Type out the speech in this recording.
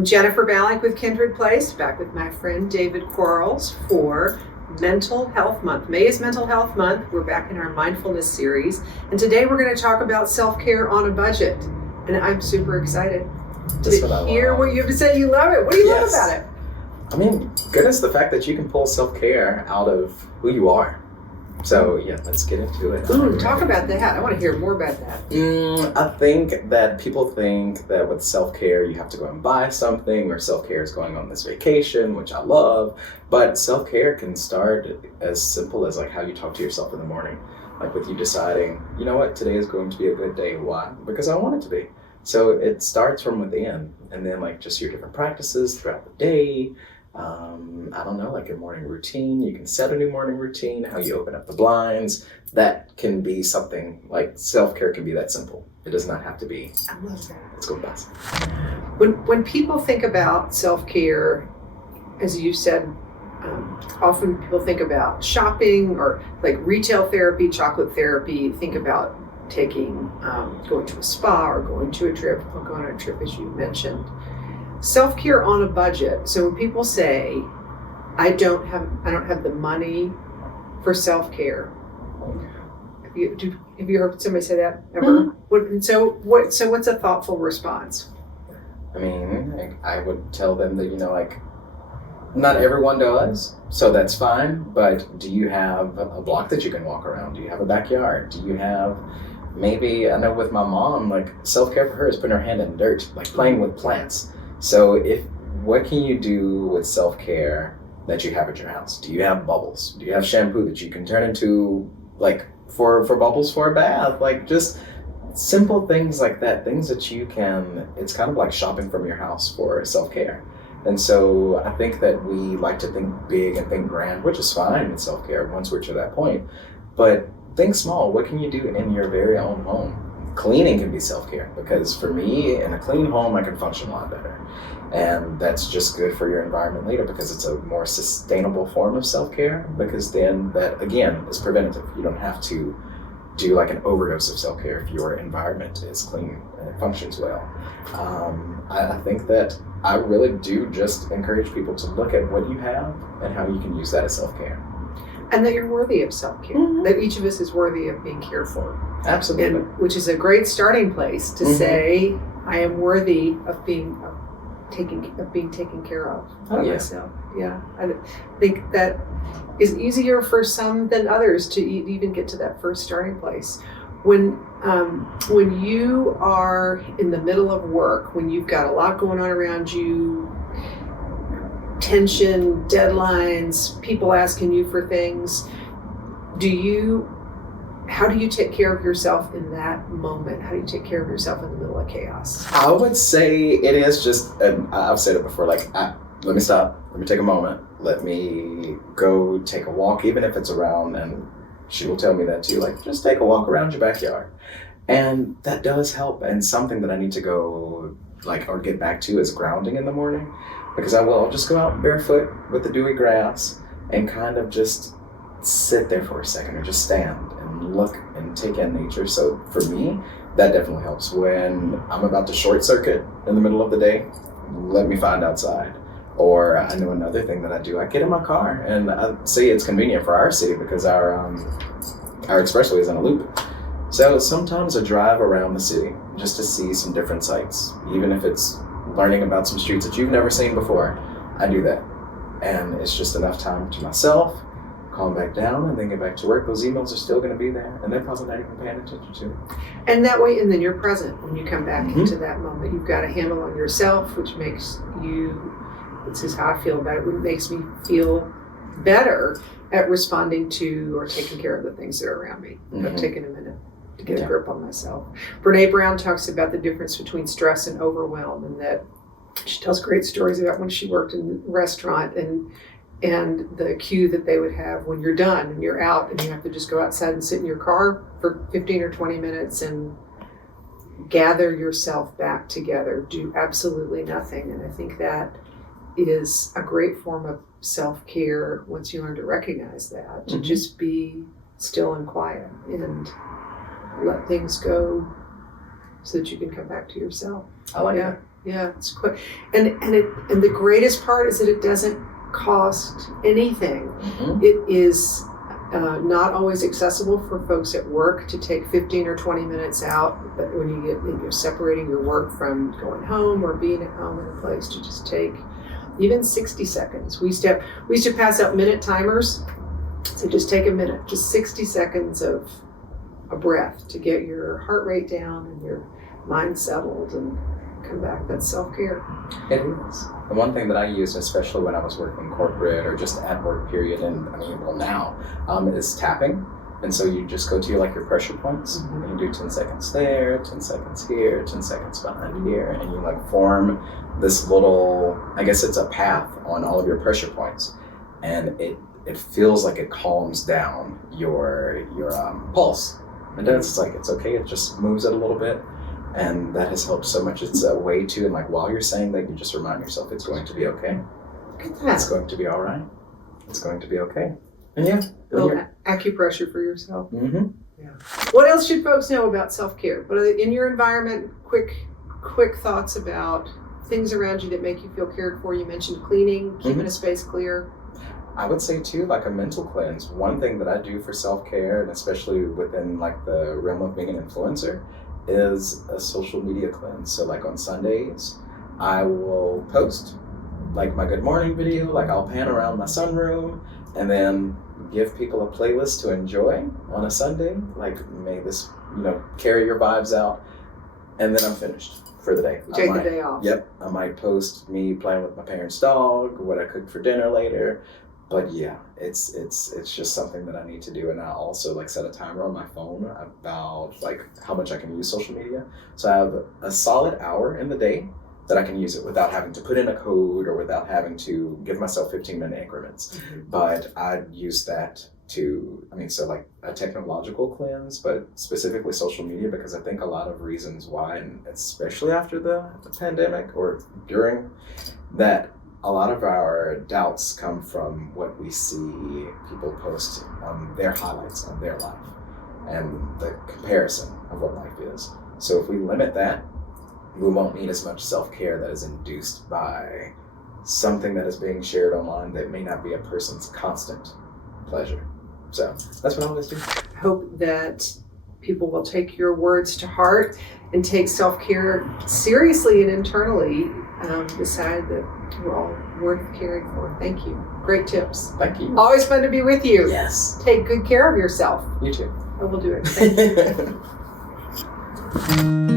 I'm Jennifer Balak with Kindred Place, back with my friend David Quarles for Mental Health Month. May is Mental Health Month. We're back in our Mindfulness series, and today we're going to talk about self-care on a budget. And I'm super excited to hear what you have to say. You love it. What do you love about it? I mean, goodness, the fact that you can pull self-care out of who you are. So yeah, let's get into it. Ooh, talk about that. I want to hear more about that. I think that people think that with self-care you have to go and buy something, or self-care is going on this vacation, which I love. But self-care can start as simple as like how you talk to yourself in the morning. Like with you deciding, you know what, today is going to be a good day. Why? Because I want it to be. So it starts from within, and then like just your different practices throughout the day. I don't know, like your morning routine. You can set a new morning routine, how you open up the blinds. That can be something like self-care can be that simple. It does not have to be. I love that. Let's go fast. When people think about self-care, as you said, often people think about shopping or like retail therapy, chocolate therapy. Think about taking, going to a spa or going to a trip, or going on a trip, as you mentioned. Self-care on a budget. So when people say, I don't have the money for self-care. Have you heard somebody say that ever? Mm-hmm. So what's a thoughtful response? I mean, I would tell them that, like, not everyone does, so that's fine, but do you have a block that you can walk around? Do you have a backyard? Do you have, maybe, I know with my mom, like, self-care for her is putting her hand in dirt, like playing with plants. So what can you do with self-care that you have at your house? Do you have bubbles? Do you have shampoo that you can turn into, like, for bubbles for a bath? Like, just simple things like that, things that you can, it's kind of like shopping from your house for self-care. And so I think that we like to think big and think grand, which is fine with self-care once we're to that point. But think small. What can you do in your very own home? Cleaning can be self-care, because for me, in a clean home, I can function a lot better. And that's just good for your environment later, because it's a more sustainable form of self-care, because then that, again, is preventative. You don't have to do like an overdose of self-care if your environment is clean and it functions well. I think that I really do just encourage people to look at what you have and how you can use that as self-care. And that you're worthy of self-care, mm-hmm. That each of us is worthy of being cared for. Absolutely. Which is a great starting place to mm-hmm. say, I am worthy of being taken care of by myself. Yeah, I think that is easier for some than others to even get to that first starting place. When you are in the middle of work, when you've got a lot going on around you, tension, deadlines, people asking you for things, how do you take care of yourself in that moment? How do you take care of yourself in the middle of chaos? I would say it is just, I've said it before, like, let me stop, let me take a moment, let me go take a walk, even if it's around, and she will tell me that too, like, just take a walk around your backyard. And that does help, and something that I need to go, like, or get back to is grounding in the morning, because I'll just go out barefoot with the dewy grass and kind of just sit there for a second, or just stand and look and take in nature. So for me, that definitely helps. When I'm about to short circuit in the middle of the day, let me find outside. Or I know another thing that I do, I get in my car, and I say it's convenient for our city because our expressway is in a loop. So sometimes I drive around the city just to see some different sights, even if it's learning about some streets that you've never seen before. I do that. And it's just enough time to myself, calm back down, and then get back to work. Those emails are still going to be there, and they're probably not even paying attention to it. And that way, and then you're present when you come back mm-hmm. into that moment. You've got a handle on yourself, which makes you, this is how I feel about it, it makes me feel better at responding to or taking care of the things that are around me. Mm-hmm. I've taken a minute to get a grip on myself. Brene Brown talks about the difference between stress and overwhelm, and that she tells great stories about when she worked in a restaurant and the cue that they would have when you're done and you're out and you have to just go outside and sit in your car for 15 or 20 minutes and gather yourself back together, do absolutely nothing. And I think that is a great form of self-care once you learn to recognize that, to mm-hmm. just be still and quiet and let things go so that you can come back to yourself. I like that. Yeah, it's quick. And the greatest part is that it doesn't cost anything. Mm-hmm. It is not always accessible for folks at work to take 15 or 20 minutes out, but when you're separating your work from going home or being at home in a place, to just take even 60 seconds. We used to pass out minute timers. So just take a minute, just 60 seconds of a breath to get your heart rate down and your mind settled and come back. That's self-care. It is. The one thing that I used, especially when I was working corporate or just at work period, and now, is tapping. And so you just go to your pressure points, Mm-hmm. and you do 10 seconds there, 10 seconds here, 10 seconds behind here, and you form this little, I guess it's a path on all of your pressure points. And it feels like it calms down your pulse. And then it's it's okay, it just moves it a little bit. And that has helped so much. It's a way to, and while you're saying that, you just remind yourself it's going to be okay. Look at that. It's going to be all right. It's going to be okay. And yeah. A little acupressure for yourself. Mm-hmm. Yeah. What else should folks know about self-care? But in your environment, quick thoughts about things around you that make you feel cared for. You mentioned cleaning, keeping a space clear. I would say too, a mental cleanse. One thing that I do for self-care, and especially within the realm of being an influencer, is a social media cleanse. So on Sundays, I will post my good morning video, I'll pan around my sunroom and then give people a playlist to enjoy on a Sunday. May this, carry your vibes out, and then I'm finished for the day. You take the day off. Yep. I might post me playing with my parents' dog, what I cooked for dinner later. But yeah, it's just something that I need to do. And I also set a timer on my phone about how much I can use social media. So I have a solid hour in the day that I can use it without having to put in a code or without having to give myself 15-minute increments. Mm-hmm. But I use that to, a technological cleanse, but specifically social media, because I think a lot of reasons why, and especially after the pandemic or during that, a lot of our doubts come from what we see people post on their highlights of their life and the comparison of what life is. So if we limit that, we won't need as much self-care that is induced by something that is being shared online that may not be a person's constant pleasure. So that's what I always do. I hope that people will take your words to heart and take self-care seriously and internally decide that we're all worth caring for. Thank you. Great tips. Thank you. Always fun to be with you. Yes. Take good care of yourself. You too. I will do it. Thank you.